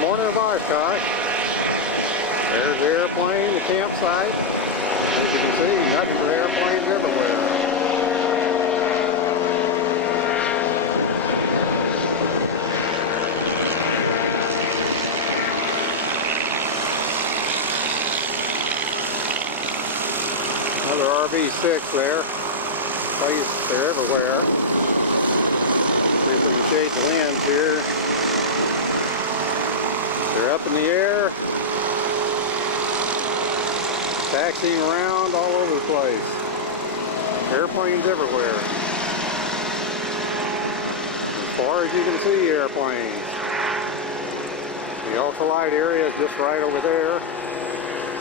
Morning of Oshkosh. There's the airplane, the campsite. As you can see, nothing but airplanes everywhere. Another RV6 there. They're everywhere. See if we can shade the lens here. They're up in the air, taxiing around all over the place. Airplanes everywhere. As far as you can see, airplanes. The ultralight area is just right over there.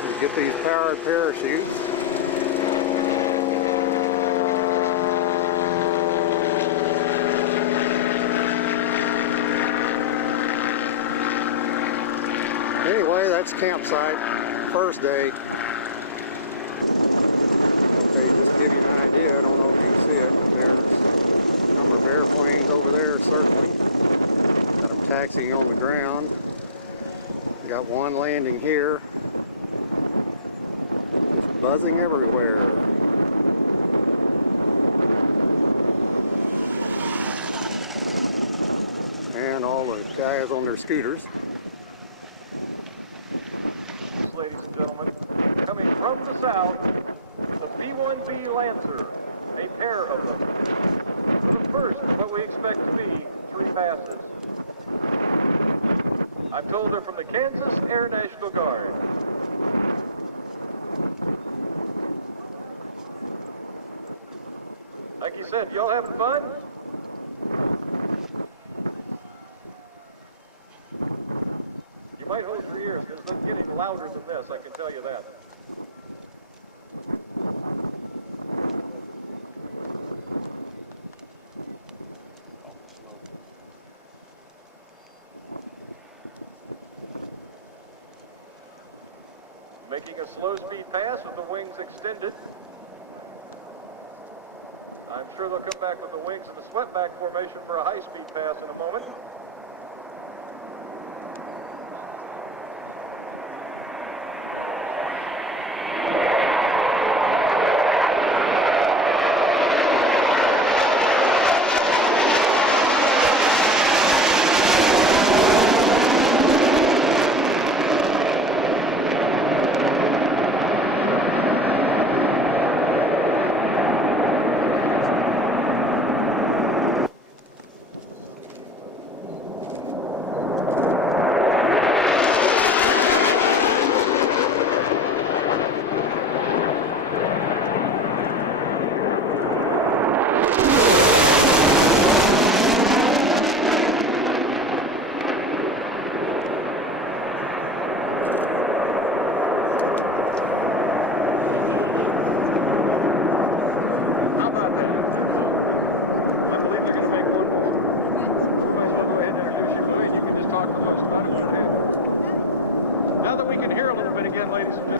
You get these powered parachutes. Anyway, that's campsite, first day. Okay, just to give you an idea, I don't know if you can see it, but there's a number of airplanes over there, certainly. Got them taxiing on the ground. Got one landing here. Just buzzing everywhere. And all the guys on their scooters. Ladies and gentlemen, coming from the south, the B-1B Lancer, a pair of them. The first of what we expect to be 3 passes. I'm told they're from the Kansas Air National Guard. Like you said, y'all having fun? You might hold your ears. It's getting louder than this, I can tell you that. Making a slow-speed pass with the wings extended. I'm sure they'll come back with the wings in the swept-back formation for a high-speed pass in a moment.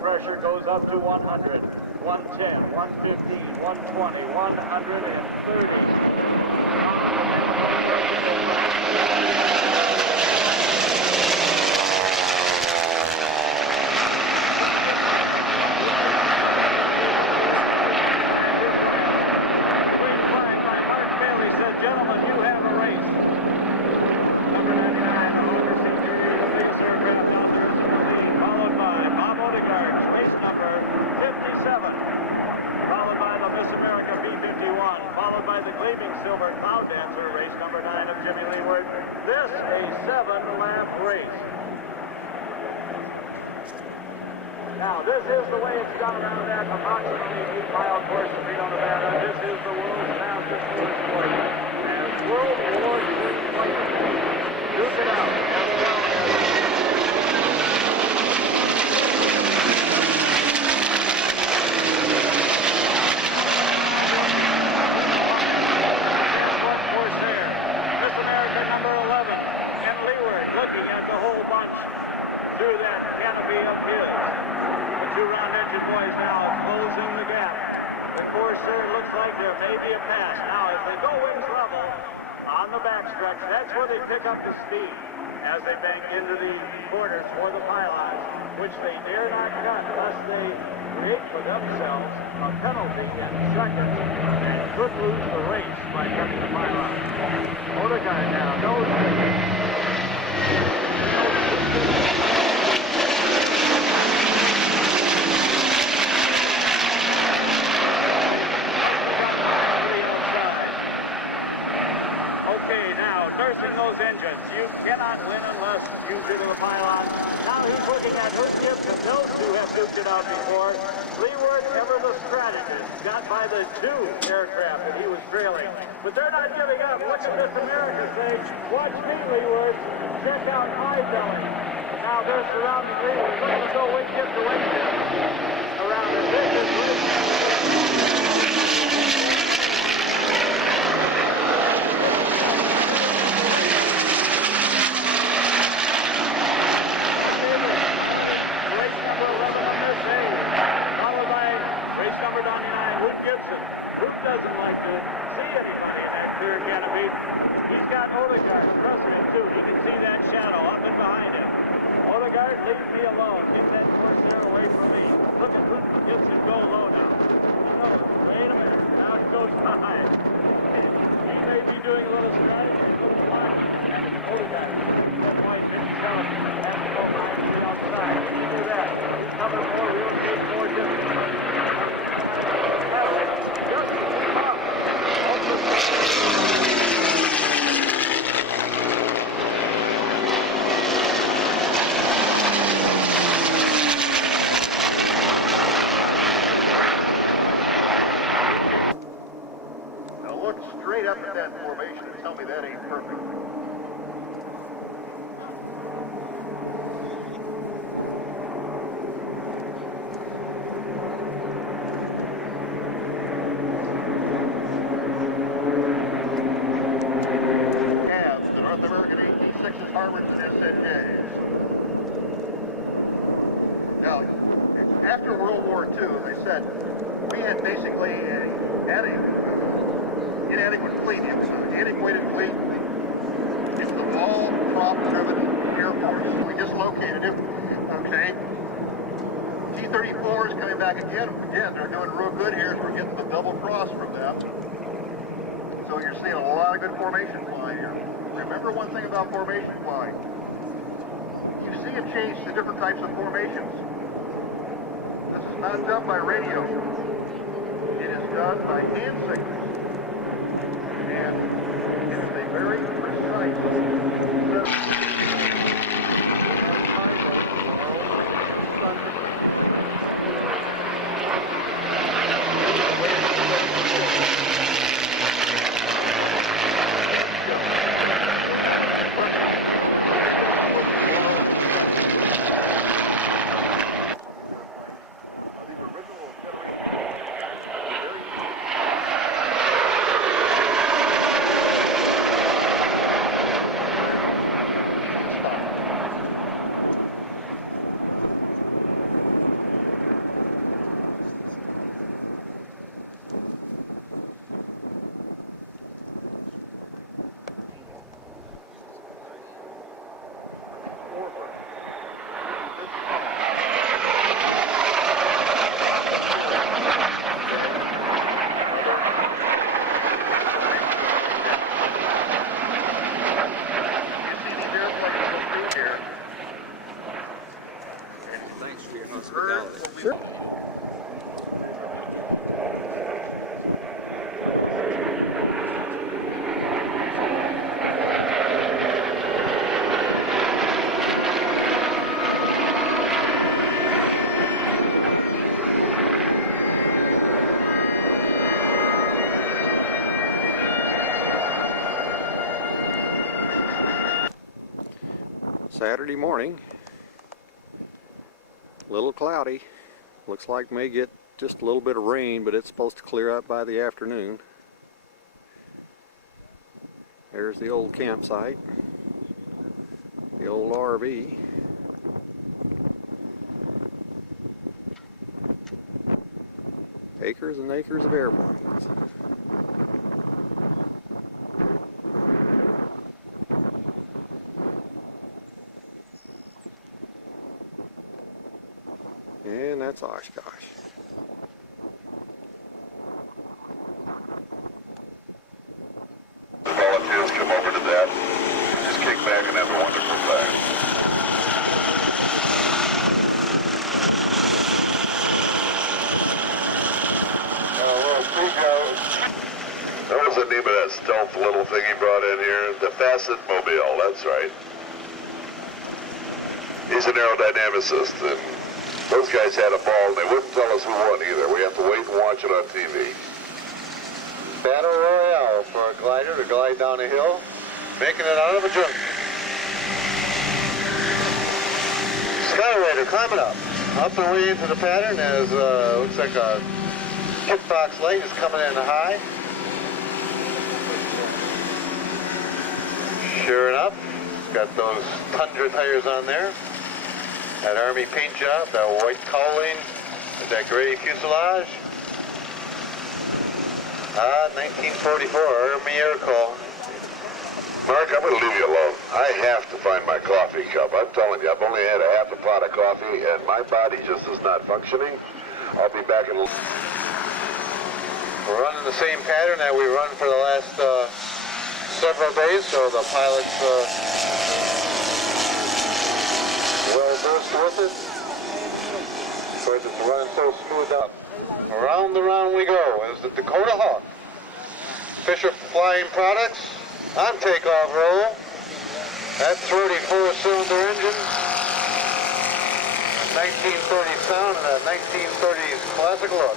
Pressure goes up to 100, 110, 115, 120, 130. Gentlemen, you have a race. Number 99, overseas this aircraft out there in the lead, followed by Bob Odegaard, race number 57, followed by the Miss America B-51, followed by the Gleaming Silver Cloud Dancer, race number 9 of Jimmy Leeward. This a 7-lap race. Now, this is the way it's done around that approximately 8-mile course in Reno, Nevada. This is the world's fastest course for you. As World War II fighters duke it out as well as course there. Miss America number 11 and Leeward looking at the whole bunch through that canopy of his. Two-round engine boys now closing the gap. The course there looks like there may be a pass. Now, if they go wings level on the backstretch, that's where they pick up the speed. As as they bank into the quarters for the pylons, which they dare not cut lest they create for themselves a penalty in seconds and could lose the race by cutting the pylons. Odegaard now knows nursing those engines. You cannot win unless you do the pylon. Now he's looking at Hood Gibson. Those two have duked it out before. Leeward, ever the strategist, got by the two aircraft that he was trailing. But they're not giving up. Look at this America say, watch me, Leeward. Check out my belly. Now they're surrounding Leeward. Look at the wingtip to wingtip around the business. Doesn't like to see anybody in that clear canopy. He's got Odegaard pressing him too. You can see that shadow up and behind him. Odegaard, leave me alone. Keep that Corsair away from me. Look at who gets him go low now. No, wait a minute. Now he goes high. He may be doing a little strategy, a little flying. Odegaard, that's why he's himself has to go high to the outside. When you do that, he's covering more real estate, more distance. Now look straight up at that formation and tell me that ain't perfect. Now, after World War II, they said we had basically an inadequate fleet. It was an antiquated fleet. It's the ball prop-driven Air Force. We dislocated it. Okay. T-34 is coming back again. Again, they're doing real good here. We're getting the double cross from them. So you're seeing a lot of good formation flying here. Remember one thing about formation flying. You see a change to different types of formations. This is not done by radio. It is done by hand signals. And it is a very precise Sure. Saturday morning, a little cloudy. Looks like may get just a little bit of rain, but it's supposed to clear up by the afternoon. There's the old campsite, the old RV. Acres and acres of airplanes. And that's Oshkosh. The volunteers come over to that, just kick back and have a wonderful time. That was the name of that stealth little thing he brought in here, the Facet Mobile, that's right. He's an aerodynamicist, and those guys had a ball, and they wouldn't tell us who won either. We have to wait and watch it on TV. Battle Royale for a glider to glide down a hill, making it out of a junk. Skyraider climbing up. Up and way into the pattern as looks like a kickbox light is coming in high. Sure enough, got those Tundra tires on there. That Army paint job, that white cowling, with that gray fuselage. 1944 Army Air Call. Mark, I'm going to leave you alone. I have to find my coffee cup. I'm telling you, I've only had a half a pot of coffee, and my body just is not functioning. I'll be back in a... We're running the same pattern that we run for the last several days, so the pilot's well versed with it. So it's running so smooth up. Around the round we go as the Dakota Hawk. Fisher Flying Products on takeoff roll. That 34-cylinder engine. 1930 sound and a 1930s classic look.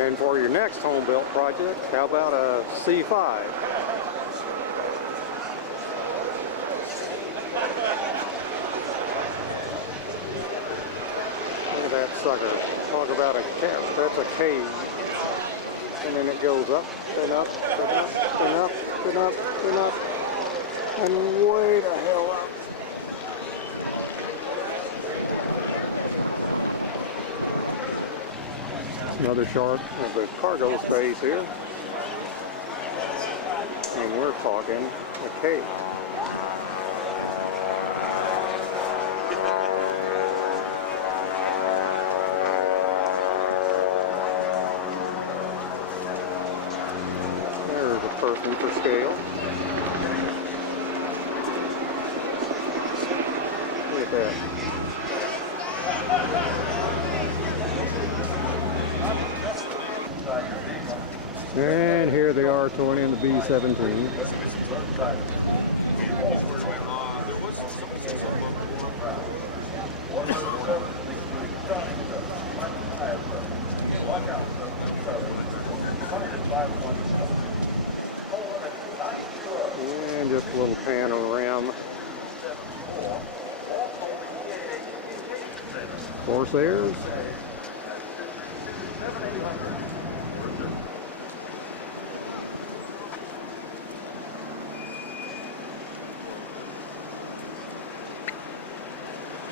And for your next home built project, how about a C5? Look at that sucker. Talk about a cat. That's a cage. And then it goes up and up and up and up and up and up and way the hell up. Another shot of the cargo space here. And we're talking a cave. There's a person for scale. Look at that. And here they are towing in the B-17. And just a little panorama. Corsairs.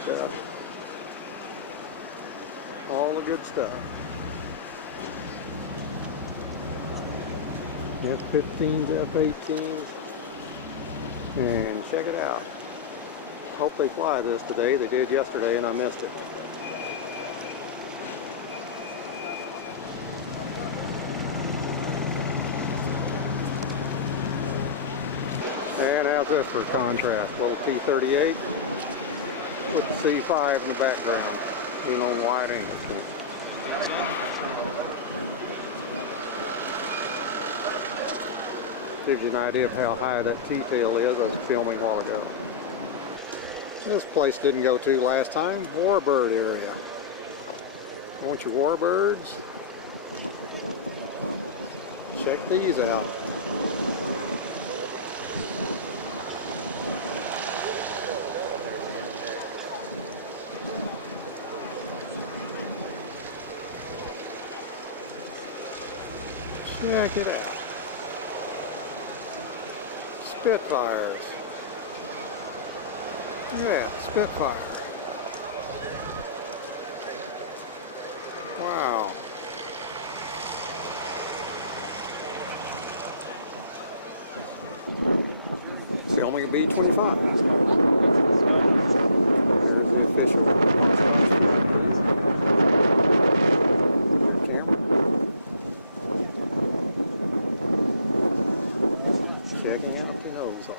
Stuff. All the good stuff. F-15s, F-18s. And check it out. Hope they fly this today. They did yesterday and I missed it. And how's this for contrast? Little T-38 with the C5 in the background, even on wide angles. Gives you an idea of how high that T-tail is. I was filming a while ago. This place didn't go to last time, Warbird area. Want your warbirds? Check these out. Check it out. Spitfires. Yeah, Spitfire. Wow. Filming a B-25. There's the official crew. Your camera. Checking out the nose art.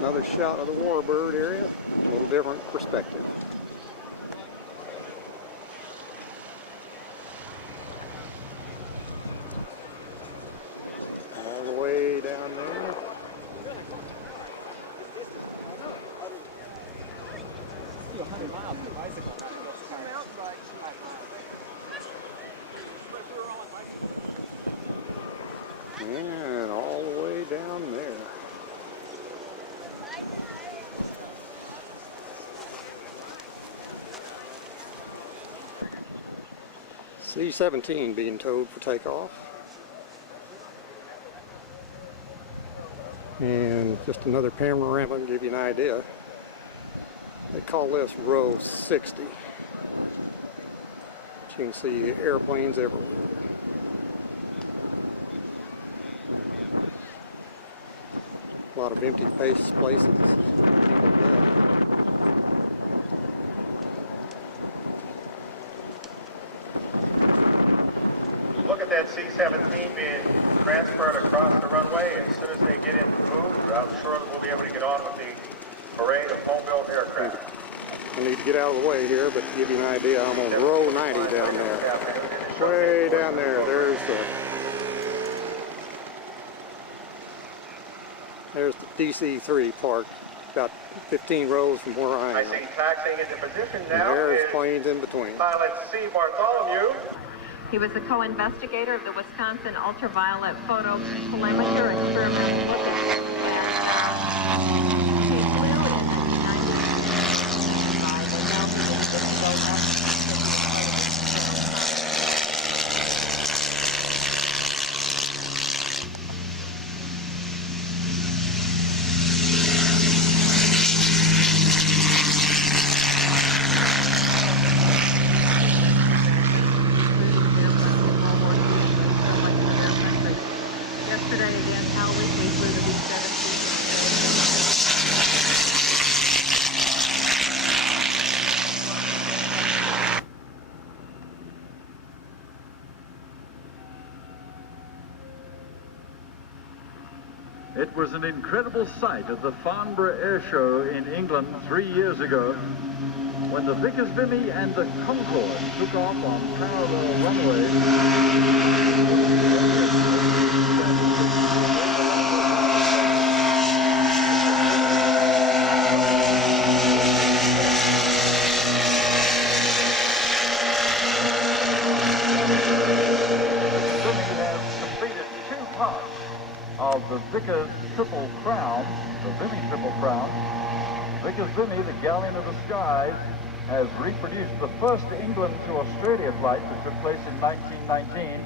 Another shot of the warbird area, a little different perspective. All the way down there. And all the way down there. C-17 being towed for takeoff. And just another panorama to give you an idea. They call this row 60. You can see airplanes everywhere. A lot of empty places. People left. Look at that C-17 being transferred across the runway. As soon as they get it moved, I'm sure that we'll be able to get on with the parade of home-built aircraft. I need to get out of the way here, but to give you an idea, I'm on row 90 down there. Way down there, there's the DC-3 parked about 15 rows from where I I am. see taxiing into position And now there's is planes in between. pilot C. Bartholomew. He was a co-investigator of the Wisconsin ultraviolet photo polarimeter experiment looking at he flew in 1995 and now he was just going up. Yesterday again, Hal Weekly flew the B-17. It was an incredible sight at the Farnborough Airshow in England 3 years ago when the Vickers Vimy and the Concorde took off on parallel runways. Of the Vickers Triple Crown, the Vimy Triple Crown. Vickers Vimy, the Galleon of the Skies, has reproduced the first England to Australia flight that took place in 1919,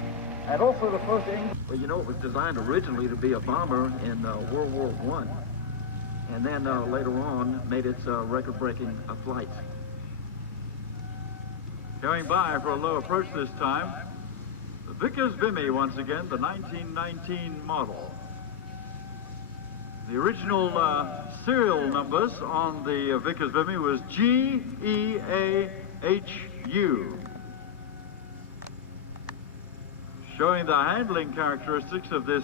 and also the first England... Well, you know, it was designed originally to be a bomber in World War I, and then later on made its record-breaking flights. Going by for a low approach this time, the Vickers Vimy once again, the 1919 model. The original serial numbers on the Vickers Vimy was GEAHU. Showing the handling characteristics of this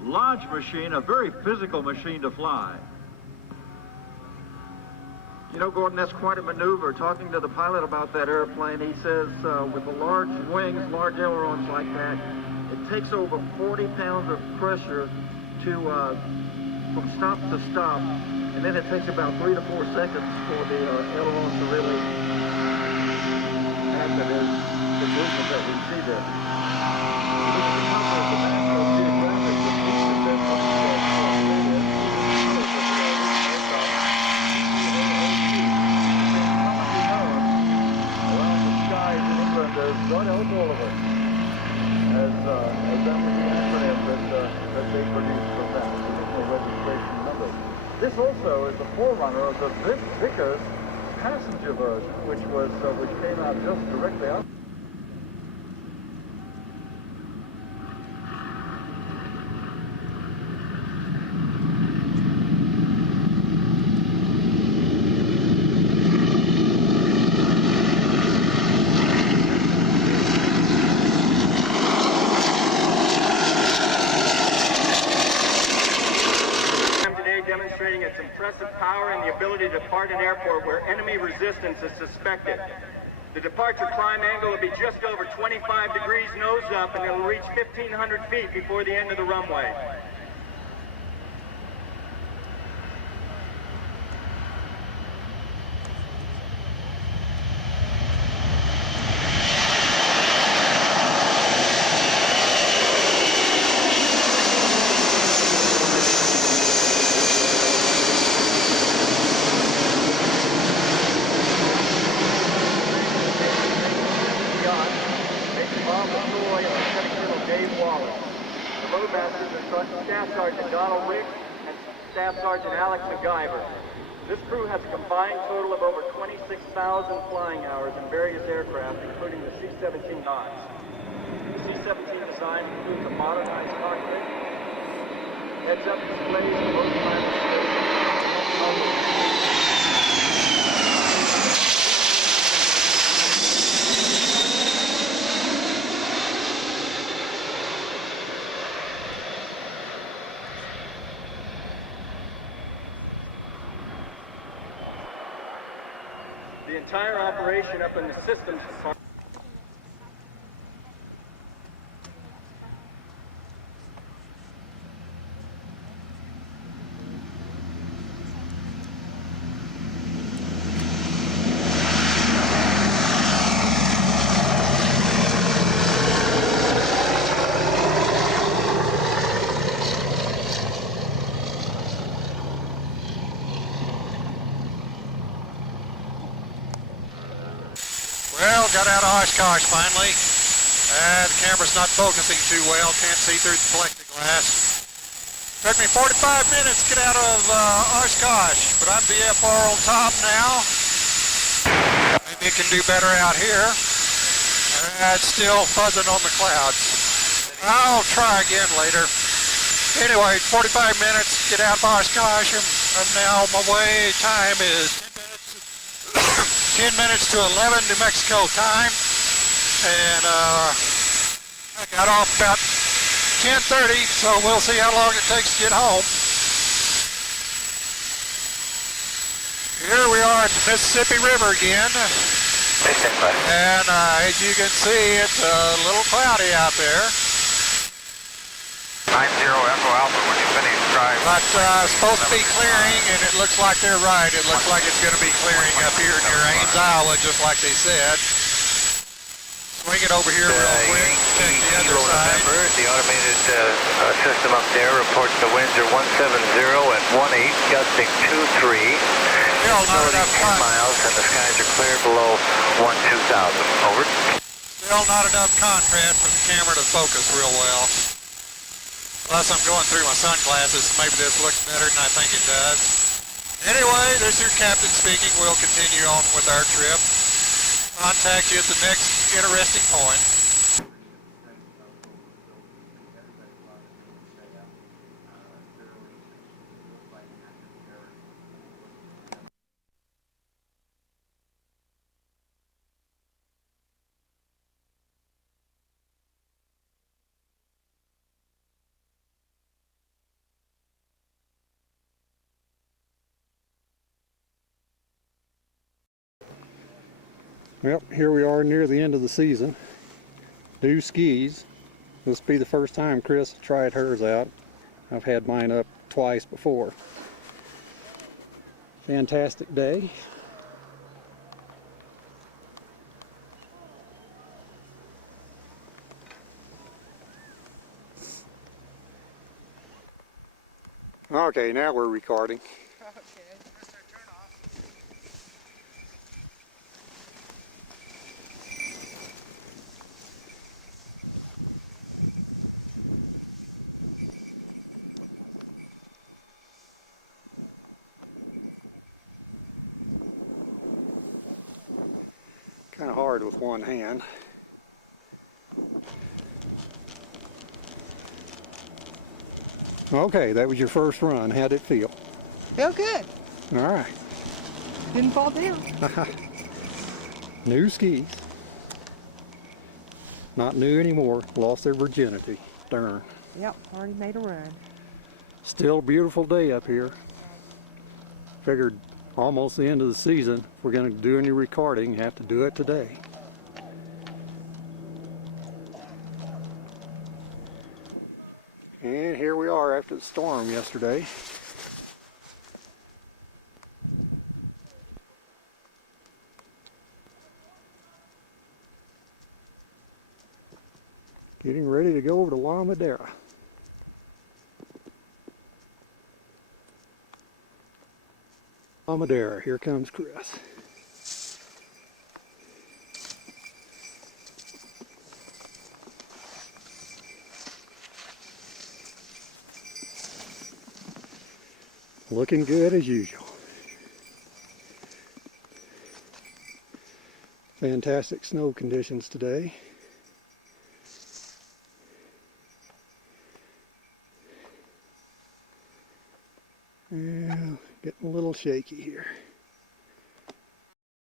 large machine, a very physical machine to fly. You know, Gordon, that's quite a maneuver. Talking to the pilot about that airplane, he says with the large wings, large ailerons like that, it takes over 40 pounds of pressure to from stop to stop, and then it takes about 3 to 4 seconds for the aileron to really happen as the movement that we see there. There's one L Boulevard, as that was the acronym that they produced from that original registration number. This also is the forerunner of the Vickers passenger version, which came out just directly after. Demonstrating its impressive power and the ability to depart an airport where enemy resistance is suspected. The departure climb angle will be just over 25 degrees nose up, and it will reach 1,500 feet before the end of the runway. Staff Sergeant Donald Riggs and Staff Sergeant Alex MacGyver. This crew has a combined total of over 26,000 flying hours in various aircraft, including the C-17 knots. The C-17 design includes a modernized cockpit, heads-up displays, and road-time displays. The entire operation up in the systems department. Well, got out of Oshkosh finally. The camera's not focusing too well. Can't see through the plexiglass. Took me 45 minutes to get out of Oshkosh, but I'm VFR on top now. Maybe it can do better out here. It's still fuzzing on the clouds. I'll try again later. Anyway, 45 minutes to get out of Oshkosh. I'm now on my way. Time is 10 minutes to 11 New Mexico time, and I got off about 10:30, so we'll see how long it takes to get home. Here we are at the Mississippi River again, and as you can see, it's a little cloudy out there. 90 Echo Alpha, when you finish drive. But it's supposed to be clearing, and it looks like they're right. It looks like it's going to be clearing up here near Ames, Iowa, just like they said. Swing it over here real quick, check the other side. November, the automated system up there reports the winds are 170 at 18, gusting 23. Still not enough 10 miles, and the skies are clear below 12,000. Over. Still not enough contrast for the camera to focus real well. Plus I'm going through my sunglasses, so maybe this looks better than I think it does. Anyway, this is your captain speaking. We'll continue on with our trip. Contact you at the next interesting point. Well, here we are near the end of the season. Due skis. This will be the first time Chris tried hers out. I've had mine up twice before. Fantastic day. Okay, now we're recording. Kind of hard with one hand. Okay, that was your first run. How'd it feel? Feel good. All right. Didn't fall down. New skis. Not new anymore. Lost their virginity. Darn. Yep, already made a run. Still a beautiful day up here. Figured almost the end of the season. If we're going to do any recording, have to do it today. And here we are after the storm yesterday. Getting ready to go over to La Madera. La Madera, here comes Chris. Looking good as usual. Fantastic snow conditions today. Yeah, getting a little shaky here.